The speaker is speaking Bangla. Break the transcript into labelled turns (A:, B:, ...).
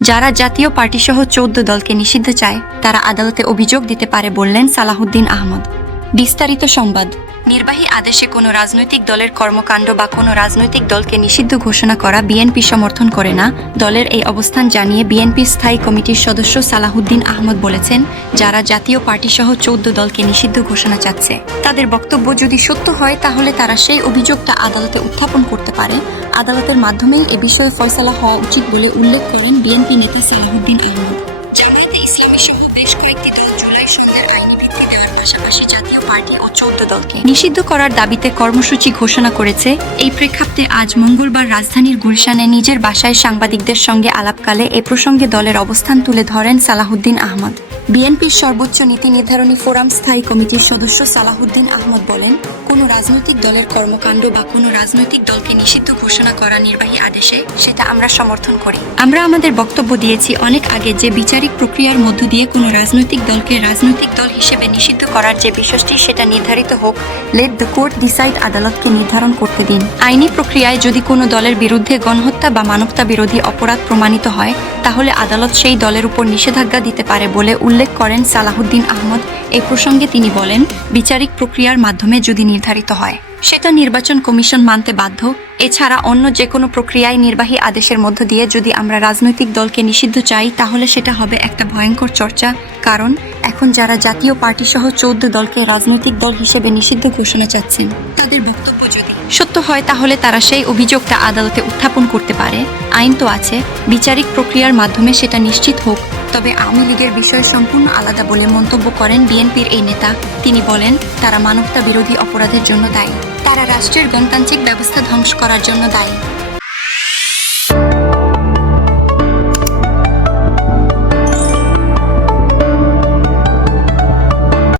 A: যারা জাতীয় পার্টি সহ চৌদ্দ দলকে নিষিদ্ধ চায়, তারা আদালতে অভিযোগ দিতে পারে বললেন সালাহুদ্দিন আহমদ। বিস্তারিত সংবাদ। নির্বাহী আদেশে কোনো রাজনৈতিক দলের কর্মকাণ্ড বা কোনো রাজনৈতিক দলকে নিষিদ্ধ ঘোষণা করা বিএনপি সমর্থন করে না। দলের এই অবস্থান জানিয়ে বিএনপি স্থায়ী কমিটির সদস্য সালাহুদ্দিন আহমদ বলেছেন, যারা জাতীয় পার্টিসহ চৌদ্দ দলকে নিষিদ্ধ ঘোষণা চাচ্ছে। তাদের বক্তব্য যদি সত্য হয়, তাহলে তারা সেই অভিযোগটা আদালতে উত্থাপন করতে পারে। আদালতের মাধ্যমেই এ বিষয়ে ফয়সলা হওয়া উচিত বলে উল্লেখ করেন বিএনপি নেতা সালাহুদ্দিন আহমদ। জামায়াতে ইসলামী সহ বেশ কয়েকটি দল জুলাই সন্ধ্যার আইনি ভিত্তি দেওয়ার পাশাপাশি জাতীয় পার্টি ও চৌদ্দ দলকে নিষিদ্ধ করার দাবিতে কর্মসূচি ঘোষণা করেছে। এই প্রেক্ষাপটে আজ মঙ্গলবার রাজধানীর গুলশানে নিজের বাসায় সাংবাদিকদের সঙ্গে আলাপকালে এ প্রসঙ্গে দলের অবস্থান তুলে ধরেন সালাহুদ্দিন আহমদ। বিএনপির সর্বোচ্চ নীতি নির্ধারণী ফোরাম স্থায়ী কমিটির সদস্য সালাহুদ্দিন আহমদ বলেন, কোনো রাজনৈতিক দলের কর্মকাণ্ড বা কোনো রাজনৈতিক দলকে নিষিদ্ধ ঘোষণা করা নির্বাহী আদেশে সেটা আমরা সমর্থন করি। আমরা আমাদের বক্তব্য দিয়েছি, অনেক আগে যে বিচারিক প্রক্রিয়ার মধ্য দিয়ে কোনো রাজনৈতিক দলকে রাজনৈতিক দল হিসেবে নিষিদ্ধ করার যে বিষয়টি সেটা নির্ধারিত হোক। লেট দ্য কোর্ট ডিসাইড আদালতকে নির্ধারণ করতে দিন। আইনি প্রক্রিয়ায় যদি কোনো দলের বিরুদ্ধে গণহত্যা বা মানবতা বিরোধী অপরাধ প্রমাণিত হয় তাহলে আদালত সেই দলের উপর নিষেধাজ্ঞা দিতে পারে বলে উল্লেখ করেন সালাহুদ্দিন আহমদ। এ প্রসঙ্গে তিনি বলেন বিচারিক প্রক্রিয়ার মাধ্যমে যদি নির্ধারিত হয়। সেটা নির্বাচন কমিশন মানতে বাধ্য। এছাড়া অন্য যে কোনো প্রক্রিয়ায় নির্বাহী আদেশের মধ্য দিয়ে যদি আমরা রাজনৈতিক দলকে নিষিদ্ধ চাই, তাহলে সেটা হবে একটা ভয়ঙ্কর চর্চা। কারণ এখন যারা জাতীয় পার্টি সহ চৌদ্দ দলকে রাজনৈতিক দল হিসেবে নিষিদ্ধ ঘোষণা চাচ্ছেন, তাদের বক্তব্য যদি সত্য হয়, তাহলে তারা সেই অভিযোগটা আদালতে উত্থাপন করতে পারে। আইন তো আছে, বিচারিক প্রক্রিয়ার মাধ্যমে সেটা নিশ্চিত হোক। তবে আওয়ামী লীগের বিষয় সম্পূর্ণ আলাদা বলে মন্তব্য করেন বিএনপির এই নেতা। তিনি বলেন, তারা মানবতা বিরোধী অপরাধের জন্য দায়ী। তারা রাষ্ট্রের গণতান্ত্রিক ব্যবস্থা ধ্বংস করার জন্য দায়ী।